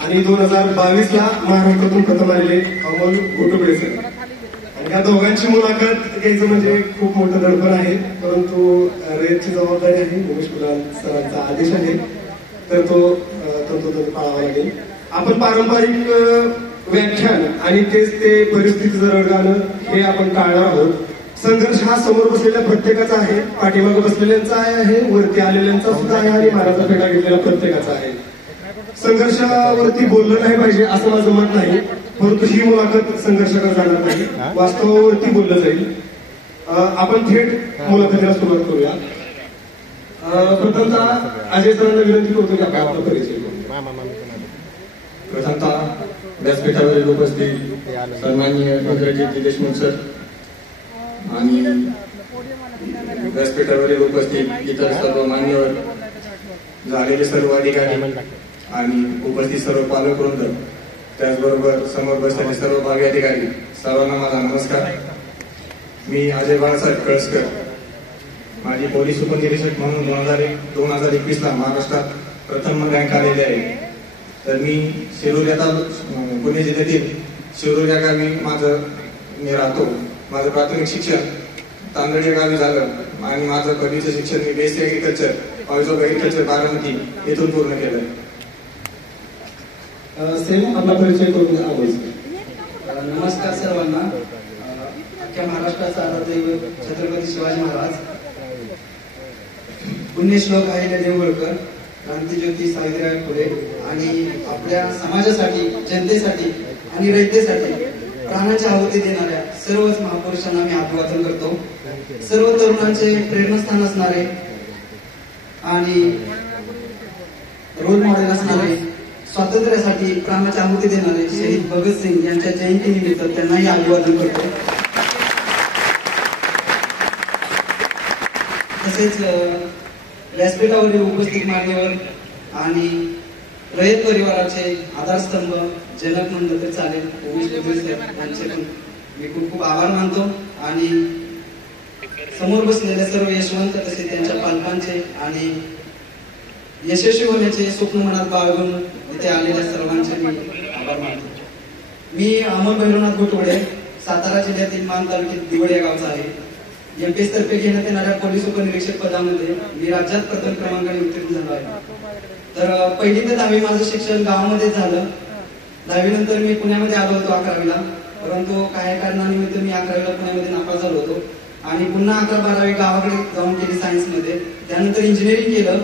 आणि 2022ला महाराष्ट्रातून प्रथम आलेले अमोल घोटुबळे सर. आणि या दोघांची मुलाखत घ्यायचं म्हणजे खूप मोठं दडपण आहे, परंतु रेतची जबाबदारी आहे, उमेश कुलाल सरांचा आदेश आहे, तर तो तंतोतंत पाळावा लागेल. आपण पारंपरिक व्याख्यान आणि तेच ते परिस्थितीचं रडगाणं हे आपण टाळणार आहोत. संघर्ष हा समोर बसलेल्या प्रत्येकाचा आहे, पाठीमागे बसलेल्यांचा आहे, वरती आलेल्यांचा सुद्धा आहे आणि महाराजा फेटा घेतलेला प्रत्येकाचा आहे. संघर्षावरती बोललं नाही पाहिजे असं माझं मत नाही, परंतु ही मुलाखत संघर्षाकडे जाणार नाही, वास्तवावरती बोललं जाईल. आपण थेट मुलाखतीला सुरुवात करूया. प्रथमतः अजय सरांना विनंती करतो की आपण आपला परिचय करू. प्रथमतः व्यासपीठावरील उपस्थित सन्माननीय इंद्रजित देशमुख सर आणि व्यासपीठावरील उपस्थित इतर सर्व मान्यवर, झालेले सर्व अधिकारी आणि उपस्थित सर्व पालकवृंद, त्याचबरोबर समोर बसलेले सर्व भावी अधिकारी, सर्वांना माझा नमस्कार. मी अजय बाळासाहेब कळसकर, माझी पोलीस उपनिरीक्षक म्हणून 2021ला महाराष्ट्रात प्रथम रँक आलेले आहे. तर मी शिरूर या पुणे जिल्ह्यातील शिरूर या गावी मी राहतो. माझं प्राथमिक शिक्षण तांदळ या गावी झालं आणि माझं पदवीचं शिक्षण मी basic agriculture, college of agriculture Baramati येथून पूर्ण केलं. सेम आपला परिचय करून आवडेल. नमस्कार सर्वांना. अख्ख्या महाराष्ट्राचा आराध्य छत्रपती शिवाजी महाराज, पुण्यश्लोक अहिल्यादेवी होळकर, क्रांतीज्योती सावित्रीबाई फुले आणि आपल्या समाजासाठी, जनतेसाठी आणि रयतेसाठी प्राणाची आहुती देणाऱ्या सर्वच महापुरुषांना मी अभिवादन करतो. सर्व तरुणांचे प्रेरणास्थान असणारे आणि रोल मॉडेल असणारे, स्वातंत्र्यासाठी प्राणाची आहुती देणारे शहीद भगतसिंग यांच्या जयंतीनिमित्त त्यांनाही अभिवादन करतो. तसेच व्यासपीठावरील उपस्थित मान्यवर आणि रयत परिवाराचे आधारस्तंभ, जनक म्हणलं तर चालेल, उमेश कुलाल यांचे पण मी खूप खूप आभार मानतो. आणि समोर बसलेल्या सर्व यशवंत, तसे त्यांच्या पालकांचे आणि यशस्वी होण्याचे स्वप्न मनात बाळगून इथे आलेल्या सर्वांचे मी आभार मानतो. मी अमोल भैरवनाथ घोटुबळे, सातारा जिल्ह्यातील मान तालुक्यात दिवड या गावचा आहे. एमपीएस तर्फे घेण्यात येणाऱ्या पोलीस उपनिरीक्षक पदामध्ये मी राज्यात प्रथम क्रमांकाने उत्तीर्ण झालो आहे. तर पहिली ते 10वी माझं शिक्षण गावामध्ये झालं. 10वी नंतर मी पुण्यामध्ये आलो होतो 11वीला, परंतु काही कारणानिमित्त मी 11वीला पुण्यामध्ये नापास झालो होतो आणि पुन्हा 11-12वी गावाकडे जाऊन केली सायन्समध्ये. त्यानंतर इंजिनिअरिंग केलं.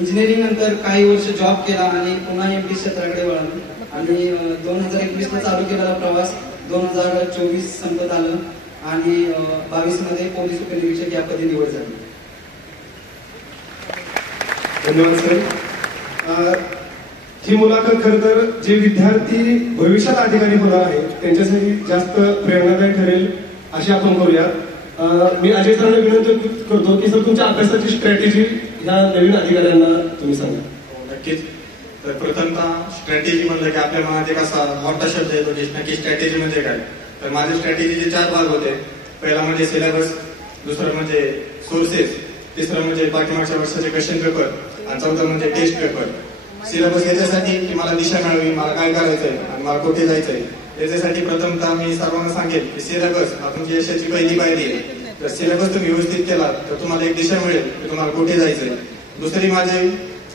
इंजिनिअरिंग नंतर काही वर्ष जॉब केला आणि पुन्हा एमपी क्षेत्राकडे वळालो आणि 2021ला चालू केलेला प्रवास 2024 संपत आलं आणि 22 मध्ये पोलीस उपनिरीक्षक या पदी निवड झाली. धन्यवाद सर. ही मुलाखत खरं तर जे विद्यार्थी भविष्यात अधिकारी होणार आहेत त्यांच्यासाठी जास्त प्रेरणादायी ठरेल अशी आपण करूया. मी अजय सरांना विनंती करतो की सर तुमच्या अभ्यासाची स्ट्रॅटेजी ह्या नवीन अधिकाऱ्यांना तुम्ही सांगा. नक्कीच. तर प्रथमतः स्ट्रॅटेजी म्हणलं की आपल्या मनात एक असा मोठा शब्द येतो की नक्की स्ट्रॅटेजी म्हणजे काय. तर माझे स्ट्रॅटेजीचे 4 भाग होते. पहिला म्हणजे सिलेबस, दुसरं म्हणजे सोर्सेस, तिसरं म्हणजे पाठीमागच्या वर्षाचे क्वेश्चन पेपर आणि चौथं म्हणजे टेस्ट पेपर. सिलेबस याच्यासाठी की मला दिशा मिळावी, मला काय करायचंय आणि मला कुठे जायचंय. याच्यासाठी प्रथमतः मी सर्वांना सांगेल की सिलेबस हा तुमची यशाची पहिली पायरी आहे. तर सिलेबस तुम्ही व्यवस्थित केला तर तुम्हाला एक दिशा मिळेल की तुम्हाला कुठे जायचंय. दुसरी माझी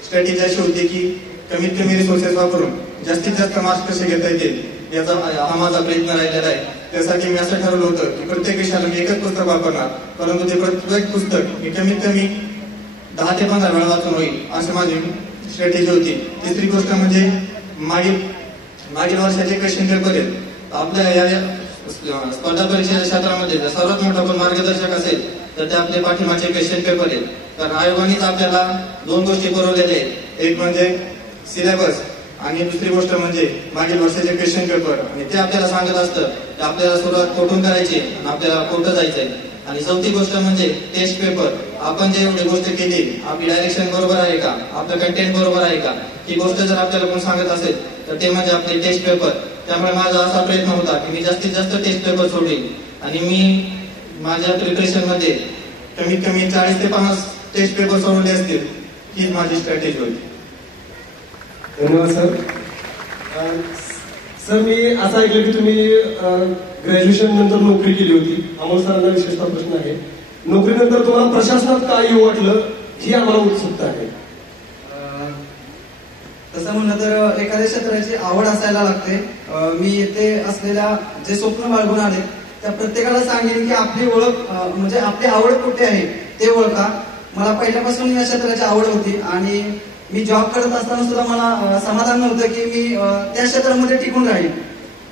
स्ट्रॅटेजी अशी होती की कमीत कमी रिसोर्सेस वापरून जास्तीत जास्त मार्क्स कसे घेता येतील याचा हा माझा प्रयत्न राहिलेला आहे. त्यासाठी मी असं ठरवलं होतं की प्रत्येक विषयाला मी एकच पुस्तक वापरणार, परंतु ते प्रत्येक पुस्तक मी कमीत कमी 10 ते 15 वेळा वाचून होईल अशी माझी स्ट्रॅटेजी होती. तिसरी गोष्ट म्हणजे मागील वर्षाचे क्वेश्चन पेपर आहेत. आपल्या या स्पर्धा परीक्षेच्या क्षेत्रामध्ये सर्वात मोठा पण मार्गदर्शक असेल तर ते आपले पाठीमागचे क्वेश्चन पेपर आहेत. कारण आयोगानेच आपल्याला 2 गोष्टी पुरवलेल्या आहेत. एक म्हणजे सिलेबस आणि दुसरी गोष्ट म्हणजे मागील वर्षाचे क्वेश्चन पेपर. आणि ते आपल्याला सांगत असतं की आपल्याला सुरुवात कुठून करायची आणि आपल्याला कुठं जायचंय. आणि चौथी गोष्ट म्हणजे टेस्ट पेपर. आपण जे एवढी गोष्ट केली, आपली डायरेक्शन बरोबर आहे का, आपलं कंटेंट बरोबर आहे का, ही गोष्ट जर आपल्याला कोण सांगत असेल तर ते म्हणजे आपले टेस्ट पेपर. त्यामुळे माझा असा प्रयत्न होता की मी जास्तीत जास्त टेस्ट पेपर सोडले आणि मी माझ्या प्रिपरेशन मध्ये कमीत कमी 40 ते 50 टेस्ट पेपर सोडवले असतील. हीच माझी स्ट्रॅटेजी होती. धन्यवाद सर. सर मी असं ऐकलं की तुम्ही ग्रॅज्युएशन नंतर नोकरी केली होती. अमोल सरांना विशेषतः प्रश्न आहे, नोकरीनंतर तुम्हाला प्रशासनात काय येऊ वाटलं ही आम्हाला उत्सुकता आहे. तसं म्हणलं तर एखाद्या क्षेत्राची आवड असायला लागते. मी येथे असलेल्या जे स्वप्न बाळगून आले त्या प्रत्येकाला सांगेन की आपली ओळख म्हणजे आपली आवड कुठे आहे ते ओळखा. मला पहिल्यापासून या क्षेत्राची आवड होती आणि मी जॉब करत असताना सुद्धा मला समाधान नव्हतं की मी त्या क्षेत्रामध्ये टिकून राहील.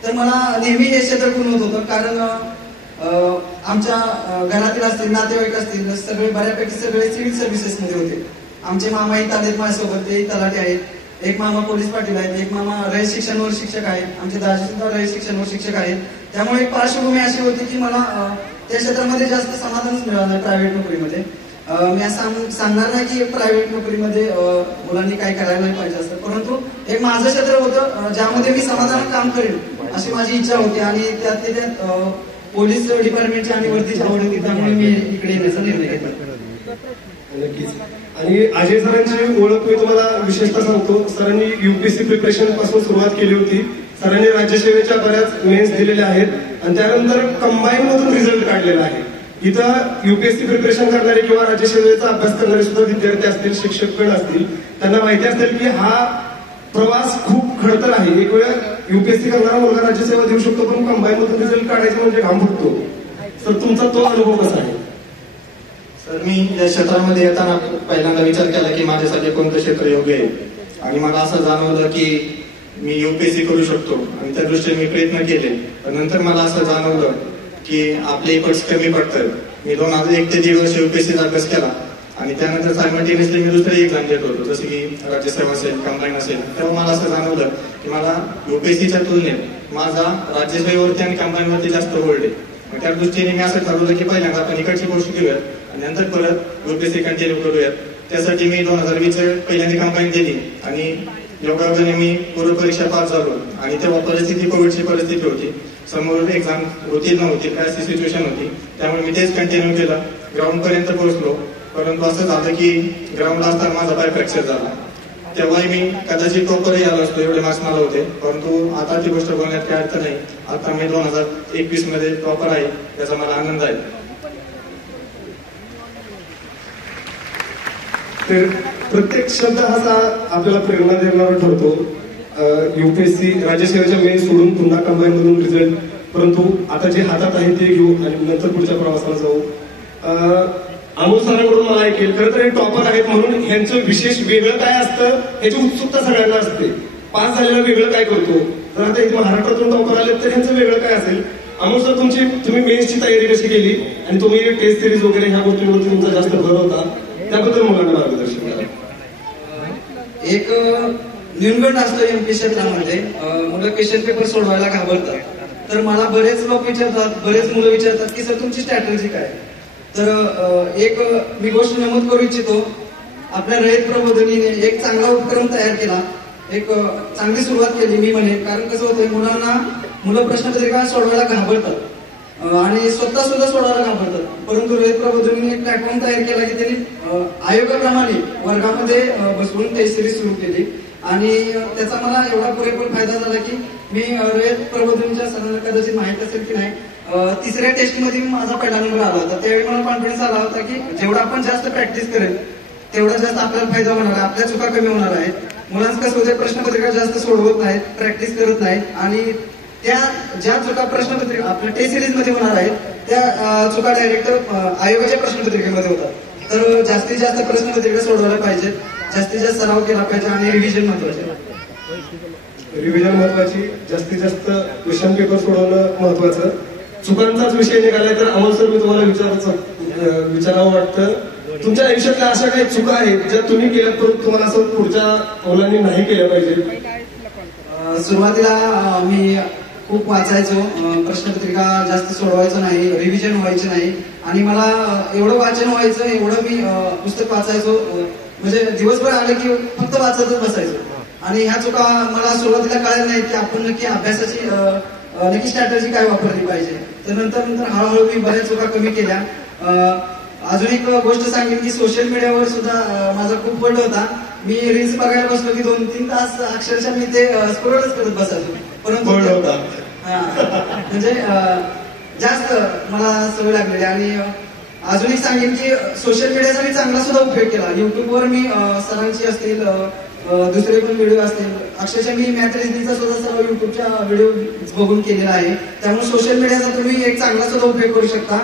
तर मला नेहमी हे क्षेत्र खुणवत होतं, कारण आमच्या घरातील असतील, नातेवाईक असतील, सगळे बऱ्यापैकी सगळे सिव्हिल सर्व्हिसेसमध्ये होते. आमचे मामाही आलेत माझ्यासोबत, तेही तलाठी आहेत. एक मामा पोलीस पाटील आहेत, एक मामा रयत शिक्षणवर शिक्षक आहेत, आमचे दाजी सुद्धा रयत शिक्षणवर शिक्षक आहेत. त्यामुळे एक पार्श्वभूमी अशी होती की मला त्या क्षेत्रामध्ये जास्त समाधानच मिळालं नाही प्रायव्हेट नोकरीमध्ये. मी असं सांगणार नाही की प्रायव्हेट नोकरीमध्ये मुलांनी काय करायला नाही पाहिजे असतं, परंतु एक माझं क्षेत्र होतं ज्यामध्ये मी समाधान काम करेन अशी माझी इच्छा होती आणि त्यातले त्यात पोलीस डिपार्टमेंटची आणि वरतीची आवड होती, त्यामुळे मी इकडे येण्याचा निर्णय घेतला. नक्कीच. आणि अजय सरांची ओळख मी तुम्हाला विशेषतः सांगतो. सरांनी युपीएससी प्रिपरेशन पासून सुरुवात केली होती. सरांनी राज्यसेवेच्या बऱ्याच मेन्स दिलेल्या आहेत आणि त्यानंतर कंबाईन मधून रिझल्ट काढलेला आहे. इथं युपीएससी प्रिपरेशन करणारे किंवा राज्यसेवेचा अभ्यास करणारे सुद्धा विद्यार्थी असतील, शिक्षकगण असतील, त्यांना माहिती असेल की हा प्रवास खूप खडतर आहे. एक वेळ युपीएससी करणारा मुलगा राज्यसेवा देऊ शकतो, पण कंबाईन मधून रिझल्ट काढायचं म्हणजे घाम फुटतो. तर तुमचा तो अनुभव कसा आहे? तर मी या क्षेत्रामध्ये येताना पहिल्यांदा विचार केला की माझ्यासाठी कोणतं क्षेत्र योग्य आहे आणि मला असं जाणवलं की मी युपीएससी करू शकतो आणि त्या दृष्टीने मी प्रयत्न केले. पण नंतर मला असं जाणवलं की आपले एफर्ट्स कमी पडतात. मी 2001 ते 1.5 वर्ष युपीएससीचा अभ्यास केला आणि त्यानंतर सायमल्टेनियसली मी दुसरी एक्झाम देत होतो, जसं की राज्यसेवा असेल, कंबाईन असेल. तेव्हा मला असं जाणवलं की मला युपीएससीच्या तुलनेत माझा राज्यसेवेवरती आणि कंबाईनवरती जास्त होल्ड आहे. मग त्या दृष्टीने मी असं ठरवलं की पहिल्यांदा आपण इकडची गोष्ट घेऊयात आणि नंतर परत युपीएससी कंटिन्यू करूयात. त्यासाठी मी 2020 पहिल्यांदा कंबाईन दिली आणि योगायोगाने मी पूर्व परीक्षा पास झालो आणि तेव्हा परिस्थिती कोविडची परिस्थिती होती. समोर एक्झाम होती नव्हती, काय अशी सिच्युएशन होती. त्यामुळे मी तेच कंटिन्यू केलं. ग्राउंड पर्यंत पोहोचलो, परंतु असं झालं की ग्राउंडला असताना माझा पाय फ्रॅक्चर झाला. तेव्हाही मी कदाचित टॉपरही आलो असतो, एवढे मार्क्स मला होते. परंतु आता ती गोष्ट बोलण्यात काही अर्थ नाही. आता मी 2021 मध्ये टॉपर आहे, त्याचा मला आनंद आहे. तर प्रत्येक शब्द हा आपल्याला प्रेरणा देणारा ठरतो. युपीएससी राज्यसेवेच्या मेन सोडून पुन्हा कंबाईन मधून रिझल्ट, परंतु आता जे हातात आहे ते घेऊ आणि नंतर पुढच्या प्रवासाला जाऊ. अमोल सरांकडून मला ऐकेल, खरं तर हे टॉपर आहेत म्हणून ह्यांचं विशेष वेगळं काय असतं याची उत्सुकता सगळ्यांना असते. पास झालेला वेगळं काय करतो, तर आता इथे महाराष्ट्रातून टॉपर आले तर ह्यांचं वेगळं काय असेल? अमोल सर, तुम्ही मेन्सची तयारी कशी केली आणि तुम्ही टेस्ट सिरीज वगैरे ह्या गोष्टींवरती तुमचा जास्त भर होता, त्याबद्दल मुलांना मार्गदर्शन करा. एक न्यूनगंड असतो एमपी क्षेत्रामध्ये, मुलं क्वेश्चन पेपर सोडवायला घाबरतात. तर मला बरेच लोक विचारतात, बरेच मुलं विचारतात की सर तुमची स्ट्रॅटेजी काय? तर एक मी गोष्ट नमूद करू इच्छितो. आपल्या रयत प्रबोधिनीने एक चांगला उपक्रम तयार केला, एक चांगली सुरुवात केली मी म्हणेन. कारण कसं होतं, मुलं प्रश्नपत्रिका सोडवायला घाबरतात आणि स्वतः सुद्धा सोडवायला घाबरतात. परंतु रयत प्रबोधिनीने एक प्लॅटफॉर्म तयार केला की त्यांनी आयोगाप्रमाणे वर्गामध्ये बसवून टेस्ट सिरीज सुरू केली आणि त्याचा मला एवढा पुरेपूर फायदा झाला की मी रयत प्रबोधिनीच्या सरांना कदाचित माहित असेल की नाही, 3ऱ्या टेस्टमध्ये माझा पहिला नंबर आला होता. त्यावेळी मला कॉन्फिडन्स आला होता की जेवढा आपण जास्त प्रॅक्टिस करेल तेवढा जास्त आपल्याला फायदा होणार आहे, आपल्या चुका कमी होणार आहेत. मुलांचं कसं होतं, प्रश्नपत्रिका जास्त सोडवत नाहीत, प्रॅक्टिस करत नाहीत आणि त्या ज्या चुका प्रश्नपत्रिका आपल्या टेस्ट सिरीज मध्ये होणार आहेत त्या चुका डायरेक्ट आयोगाच्या प्रश्नपत्रिकेमध्ये होतात. तर जास्तीत जास्त प्रश्नपत्रिका सोडवायला पाहिजे, जास्तीत जास्त सराव केला पाहिजे आणि रिव्हिजन महत्वाचे. रिव्हिजन महत्वाची, जास्तीत जास्त क्वेश्चन पेपर सोडवणं महत्वाचं. चुकांचाच विषय निघालाय तर अमोल सर, मी तुम्हाला विचारावं वाटतं, तुमच्या आयुष्यातल्या अशा काही चुका आहेत ज्या तुम्ही केल्या परंतु तुम्हाला असं पुढच्या मुलांनी नाही केल्या पाहिजे? सुरुवातीला मी खूप वाचायचो, प्रश्नपत्रिका जास्त सोडवायचो नाही, रिव्हिजन व्हायची नाही आणि मला एवढं वाचन व्हायचं, एवढं मी पुस्तक वाचायचो, म्हणजे दिवसभर आले की फक्त वाचतच बसायचो. आणि ह्या चुका मला सुरुवातीला कळायला नाही की आपण नक्की अभ्यासाची नक्की स्ट्रॅटेजी काय वापरली पाहिजे. तर नंतर हळूहळू मी बऱ्याच चुका कमी केल्या. अजून एक गोष्ट सांगेन की सोशल मीडियावर सुद्धा माझा खूप पड होता मी रील्स बघायला बसलो की 2-3 तास अक्षरशः मी ते स्क्रोलच करत बसायचो. परंतु बोर्ड होता. म्हणजे जास्त मला सवय लागलेली. आणि अजून एक सांगेन की सोशल मीडियाचा मी चांगला सुद्धा उपयोग केला. युट्यूबवर मी सरांची असतील दुसरे पण व्हिडिओ असतील, अक्षरशः मी मॅथ रिझनिंगचा सुद्धा सर्व युट्यूबच्या व्हिडिओ बघून केलेला आहे. त्यामुळे सोशल मीडियाचा तुम्ही एक चांगला सुद्धा उपयोग करू शकता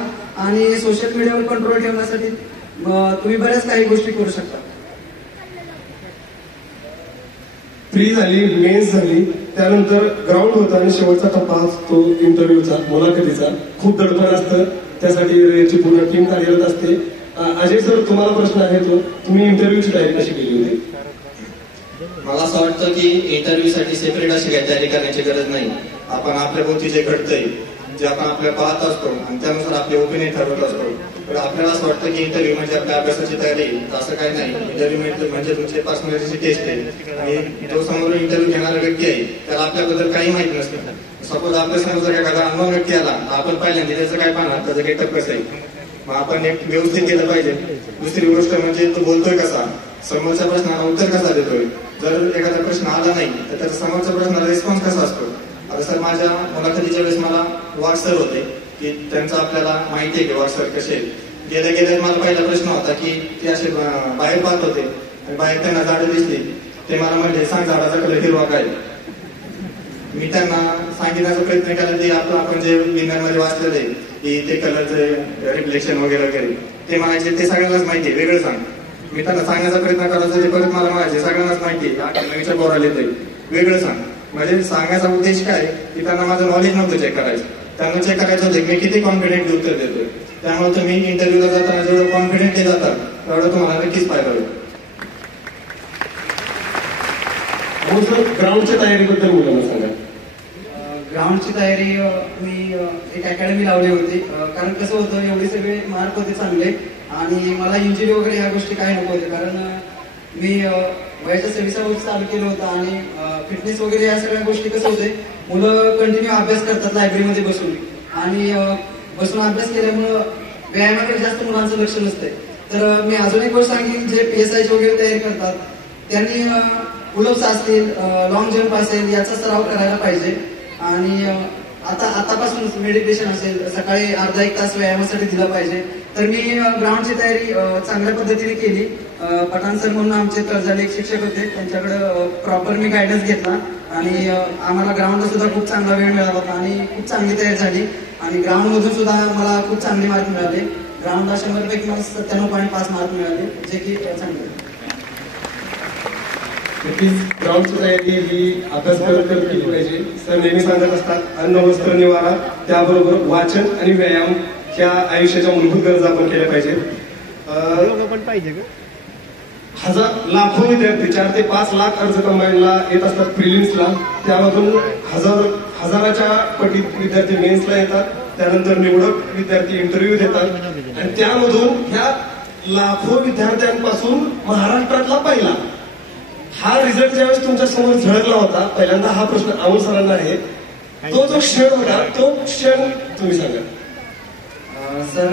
आणि सोशल मीडियावर कंट्रोल ठेवण्यासाठी तुम्ही बऱ्याच काही गोष्टी करू शकता. प्री झाली, मेन्स झाली, त्यानंतर ग्राउंड होता आणि शेवटचा टप्पा तो इंटरव्ह्यूचा, मुलाखतीचा. खूप दडपण असतं, त्यासाठी रेची पूर्ण टीम कार्यरत असते. अजय सर, तुम्हाला प्रश्न आहे तो, तुम्ही इंटरव्ह्यूची तयारी कशी केली होती? मला असं वाटतं की इंटरव्ह्यू साठी सेपरेट अशी काही तयारी करण्याची गरज नाही. आपण आपल्या भोवती जे घडतंय, जे आपण आपल्या पाहत असतो आणि त्यानुसार आपले ओपिनियन ठरवत असतो. तर आपल्याला असं वाटतं की इंटरव्ह्यू म्हणजे आपल्या अभ्यासाची तयारी, असं काही नाही. इंटरव्ह्यू म्हणजे तुमची पर्सनॅलिटीची टेस्ट आहे आणि जो समोर इंटरव्ह्यू घेणारा व्यक्ती आहे त्याला आपल्याबद्दल काही माहित नसतं. सपोज आपल्या समोर जर एखादा अननोन व्यक्ती आला, आपण पहिल्यांदा त्याचं काय पाहणार, त्याचं गेटअप कसं आहे, मग आपण एक व्यवस्थित केलं पाहिजे. दुसरी गोष्ट म्हणजे तो बोलतोय कसा, समोरच्या प्रश्नाला उत्तर कसा देतोय. जर एखादा प्रश्न आला नाही तर त्याचा समोरच्या प्रश्नाला रिस्पॉन्स कसा असतो. आता सर, माझ्या मुलाखतीच्या वेळेस मला वाघ सर होते की त्यांचं आपल्याला माहिती आहे की वाघ सर कसे. गेल्या गेल्या मला पहिला प्रश्न होता की ते असे बाहेर पाहत होते आणि बाहेर त्यांना झाडं दिसली. ते मला म्हणले, सांग झाडाचा कलर हिरवा काय. मी त्यांना सांगण्याचा प्रयत्न केला की आपण जे विज्ञानमध्ये वाचलेलं आहे की ते कलरचं रिफ्लेक्शन वगैरे वगैरे, ते म्हणायचे ते सगळ्यांनाच माहिती आहे, वेगळं सांग. मी त्यांना सांगण्याचा प्रयत्न करायचा, ते परत मला म्हणायचे सगळ्यांनाच माहिती आहे, नवीच्या बोराला येतंय, वेगळं सांग. म्हणजे सांगायचा उद्देश काय की त्यांना माझं नॉलेज नव्हतं चेक करायचं. त्यांना चेक करायचं होतं मी किती कॉन्फिडेंटली उत्तर देतोय. त्यामुळे तुम्ही इंटरव्ह्यूला जाताना जेवढं कॉन्फिडेंटली जातात तेवढं तुम्हाला नक्कीच फायदा होईल. ग्राउंडच्या तयारीबद्दल मुलांना सांगा. ग्राउंडची तयारी मी एक अकॅडमी लावली होती. कारण कसं होतं, एवढे सगळे मार्क होते चांगले आणि मला इंजुरी वगैरे ह्या गोष्टी काय नको होते. कारण मी वयाच्या 26 वर्ष चालू केलं होतं आणि फिटनेस वगैरे या सगळ्या गोष्टी कसं होते, मुलं कंटिन्यू अभ्यास करतात लायब्ररीमध्ये बसून आणि बसून अभ्यास केल्यामुळं व्यायामाकडे जास्त मुलांचं लक्ष नसतंय. तर मी अजून एक गोष्ट सांगेन, जे PSIची वगैरे तयारी करतात त्यांनी पुलअप्स असतील, लॉंग जम्प असेल, याचा सराव करायला पाहिजे. आणि आतापासूनच मेडिटेशन असेल, सकाळी अर्धा 1 तास व्यायामासाठी दिला पाहिजे. तर मी ग्राउंडची तयारी चांगल्या पद्धतीने केली. पठाण सर म्हणून आमचे तळजाले एक शिक्षक होते, त्यांच्याकडे प्रॉपर मी गायडन्स घेतला आणि आम्हाला ग्राउंडला सुद्धा खूप चांगला वेळ मिळाला होता आणि खूप चांगली तयारी झाली. आणि ग्राउंड मधून सुद्धा मला खूप चांगले मार्क मिळाले. ग्राउंडला 100 पैकी मला 97.5 मार्क मिळाले, जे की चांगले. ग्राउंडची तयारी ही अभ्यास करत केली पाहिजे. सर नेहमी सांगत असतात, अन्न, वस्त्र, निवारा, त्याबरोबर वाचन आणि व्यायाम ह्या आयुष्याच्या मूलभूत गरजा आपण केल्या पाहिजेत. लाखो विद्यार्थी 4 ते 5 लाख अर्ज कंबाईनला येत असतात प्रिलिम्सला. त्यामधून हजाराच्या पटीत विद्यार्थी मेन्सला येतात. त्यानंतर निवडक विद्यार्थी इंटरव्ह्यू देतात आणि त्यामधून ह्या लाखो विद्यार्थ्यांपासून महाराष्ट्रातला पहिला हा रिझल्ट ज्यावेळेस तुमच्या समोर झळकला होता, पहिल्यांदा हा प्रश्न अमोल सरांना आहे, तो जो क्षण होता तो क्षण तुम्ही सांगा. सर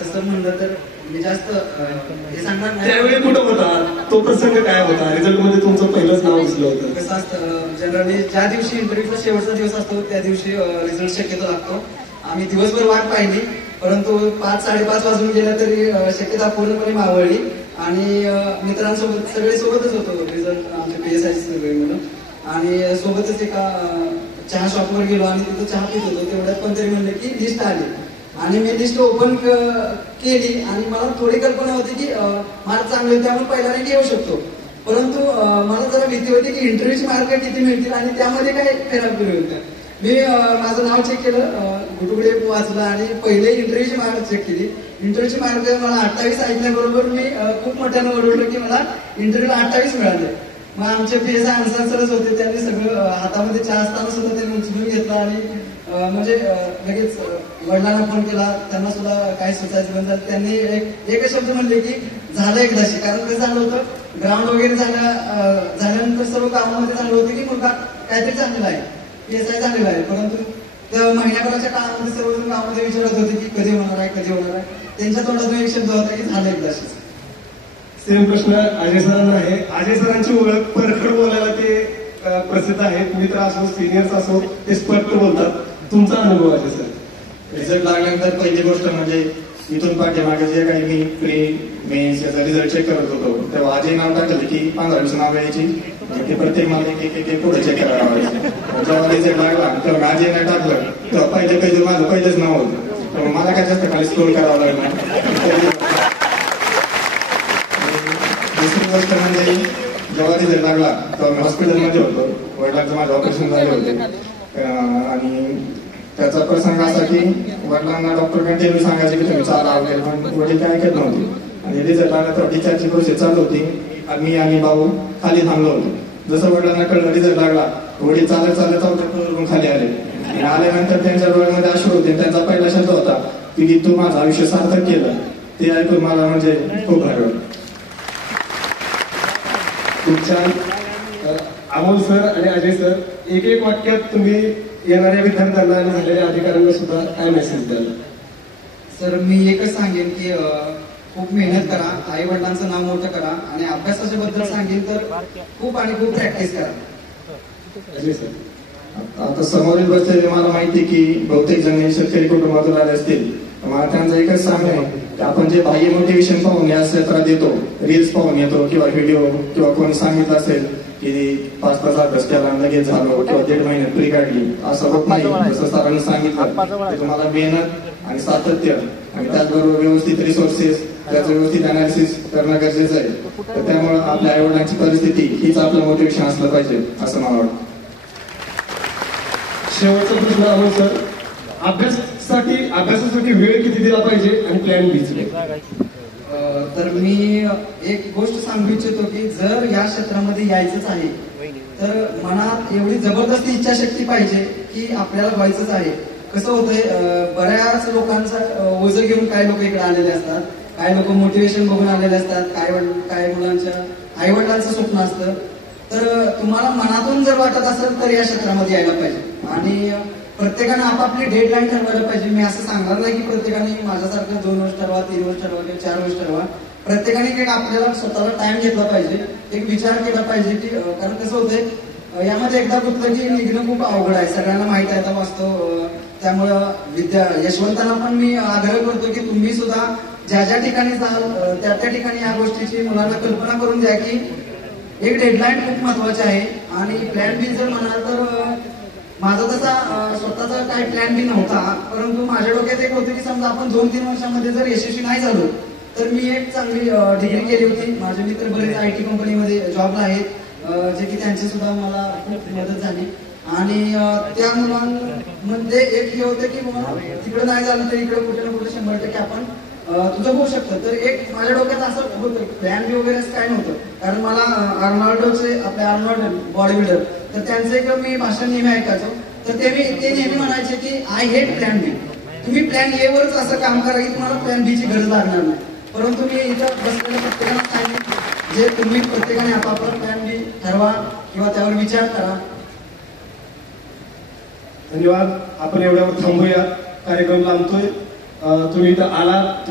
तसं म्हणलं तर मी जास्त हे सांगणार नाही. त्यावेळी कुठं होता, तो प्रसंग काय होता, रिझल्ट मध्ये तुमचं पहिलंच नाव दिसलं होतं. कसं असतं, जनरली ज्या दिवशी इंटरव्ह्यूचा शेवटचा दिवस असतो त्या दिवशी रिझल्ट शक्यतो लागतो. आम्ही दिवसभर वाट पाहिली, परंतु 5-5:30 वाजून गेल्या तरी शक्यता पूर्णपणे मावळली आणि मित्रांसोबत सगळे सोबतच होतो. रिझल्ट आमचे PSI सगळे मुलं आणि सोबतच एका चहा शॉपवर गेलो आणि तिथं चहा पित होतो. तेवढ्यात पण तरी म्हणलं की लिस्ट आली आणि मी लिस्ट ओपन केली आणि मला थोडी कल्पना होती की मार्क चांगले होते त्यामुळे पहिला रँक येऊ शकतो. परंतु मला जरा भीती होती की इंटरव्ह्यूची मार्क किती मिळतील आणि त्यामध्ये काय फेराफेरी होत्या. मी माझं नाव चेक केलं, गुटुगडे वाचलं आणि पहिले इंटरव्ह्यूची मार्क चेक केली. इंटरव्ह्यूची मार्क मला 28 ऐकल्याबरोबर मी खूप मोठ्यानं ओरडलो की मला इंटरव्ह्यूला 28 मिळाले. मग आमचे PSI आन्सर सरच होते, त्यांनी सगळं हातामध्ये चहा असताना सुद्धा त्यांनी उचलून घेतला आणि म्हणजे लगेच वडिलांना फोन केला, त्यांना सुद्धा काय सुचायचं बंद झालं. त्यांनी एकच शब्द म्हणले की झालं एकदाशी. कारण कसं झालं होतं, ग्राउंड वगैरे झाल्यानंतर सर्व कामामध्ये झालं होतं की मुलगा काहीतरी चांगला आहे, PSI झालेला आहे. परंतु त्या महिन्याभराच्या काळामध्ये सर्वजण गावामध्ये विचारत होते की कधी होणार आहे, कधी होणार आहे. त्यांच्या तोंडातून एक शब्द होता की झालं एकदाशीच. सेम प्रश्न अजय सरांना आहे. अजय सरांची ओळख परखड बोलायला ते प्रसिद्ध आहेत. मित्र असो सिनियर्स असो ते स्पष्ट बोलतात. तुमचा अनुभव अजय सर? रिझल्ट लागल्यानंतर पहिली गोष्ट म्हणजे इथून पाठीमागे जे काही मी प्री मेन्स याचा रिझल्ट चेक करत होतो तेव्हा अजय नाव टाकलं की 15 नाव यायची ते प्रत्येक मला एक पुढे चेक करायला लावायचं. जेव्हा रिझल्ट लागला तेव्हा अजय नाव टाकलं तेव्हा पहिले माझं पहिलेच नाव होतं. तेव्हा मला काय जास्त खाली स्क्रोल करावं लागलं. दुसरी गोष्ट म्हणजे जेव्हा रिझल्ट लागला तेव्हा मी हॉस्पिटलमध्ये होतो. वडिलांचं माझं ऑपरेशन झाले होते आणि त्याचा प्रसंग असा की वडिलांना डॉक्टर कंटिन्यू सांगायचे की तुम्ही चाला वगैरे पण वडील काय ऐकत नव्हते आणि रिझल्ट लागला तर डिस्चार्जची प्रोसेस चालू होती. मी आणि भाऊ खाली थांबलो होतो. जसं वडिलांना कळलं रिझल्ट लागला वडील चालत चौथ्या फ्लोअरवरून खाली आले आणि आल्यानंतर त्यांच्या डोळ्यामध्ये अश्रू होते. त्यांचा पहिला शब्द होता की तू माझं आयुष्य सार्थक केलं. ते ऐकून मला म्हणजे खूप भारी वाटलं. खूप छान. अमोल सर आणि अजय सर एक वाक्यात तुम्ही येणाऱ्या विद्यार्थ्यांना आणि झालेल्या अधिकाऱ्यांना सुद्धा काय मेसेज द्याल? सर मी एकच सांगेन की खूप मेहनत करा, आई वडिलांचं नाव मोठं करा आणि अभ्यासाच्या बद्दल सांगेन तर खूप आणि खूप प्रॅक्टिस करा. अजय सर? आता समोरील बसलेले मला माहिती की बहुतेक जण शेतकरी कुटुंबातून आले असतील. मला त्यांचं एकच सांगणं आहे की आपण जे बाह्य मोटिवेशन पाहून या क्षेत्रात येतो, रील्स पाहून येतो किंवा व्हिडिओ किंवा कोणी सांगितलं असेल की 5 तास अभ्यास केला लगेच झालो किंवा 1.5 महिन्यात फ्री काढली, असं होत नाही. जसं सरांनी सांगितलं तुम्हाला मेहनत आणि सातत्य आणि त्याचबरोबर व्यवस्थित रिसोर्सेस त्याचं व्यवस्थित अनालिसिस करणं गरजेचं आहे. तर त्यामुळे आपल्या आईवडिलांची परिस्थिती हीच आपलं मोटिवेशन असलं पाहिजे असं मला वाटतं. शेवटचा प्रश्न अमोल सर, अभ्यासासाठी वेळ किती दिला पाहिजे आणि प्लॅन बी? तर मी एक गोष्ट सांगू इच्छितो की जर या क्षेत्रामध्ये यायचंच आहे तर मनात एवढी जबरदस्ती इच्छाशक्ती पाहिजे की आपल्याला व्हायचंच आहे. कसं होतंय बऱ्याच लोकांचा ओझं घेऊन काही लोक इकडे आलेले असतात, काही लोक मोटिवेशन बघून आलेले असतात, काही मुलांच्या आईवडिलांचं स्वप्न असतं. तर तुम्हाला मनातून जर वाटत असेल तर या क्षेत्रामध्ये यायला पाहिजे आणि प्रत्येकाने आपापली डेडलाईन ठरवायला पाहिजे. मी असं सांगणार नाही की प्रत्येकाने माझ्यासारखं 2 वर्ष ठरवा, 3 वर्ष ठरवा किंवा 4 वर्ष ठरवा. प्रत्येकाने एक आपल्याला स्वतःला टाइम घेतला पाहिजे, एक विचार केला पाहिजे की कारण कसं होतंय यामध्ये एकदा गुंतलं की निघणं खूप अवघड आहे. सगळ्यांना माहित आहे आता वास्तव. त्यामुळं यशवंतांना पण मी आग्रह करतो की तुम्ही सुद्धा ज्या ज्या ठिकाणी जाल त्या त्या ठिकाणी या गोष्टीची मुलांना कल्पना करून द्या की एक डेडलाईन खूप महत्वाची आहे. आणि प्लॅन बी जर म्हणाल तर माझा तसा स्वतःचा काही प्लॅन बी नव्हता, परंतु माझ्या डोक्यात एक होतं की समजा आपण 2-3 वर्षांमध्ये जर यशस्वी नाही झालो तर मी एक चांगली डिग्री केली होती. माझे मित्र बरेच IT कंपनीमध्ये जॉबला आहेत जे की त्यांची सुद्धा मला खूप मदत झाली आणि त्या मुलांमध्ये एक हे होतं की तिकडे नाही झालं तर इकडे कुठे ना कुठे 100% आपण तुझं होऊ शकतं. तर एक माझ्या डोक्यात असं होतं प्लॅन बी वगैरे काय नव्हतं. कारण मला आर्नॉल्ड बॉडी बिल्डर तर त्यांचं एक मी भाषण नेहमी ऐकायचो. तर ते नेहमी म्हणायचे की आय हेट प्लॅन बी. तुम्ही प्लॅन ए वरच असं काम करा की तुम्हाला प्लॅन बी ची गरज लागणार नाही. परंतु मी इथं बसलेल्या प्रत्येकाला सांगितलं जे तुम्ही प्रत्येकाने आपापला प्लॅन बी ठरवा किंवा त्यावर विचार करा. धन्यवाद. आपण एवढ्यावर थांबूया. कार्यक्रम लांबतोय. तुम्ही इथं आलात.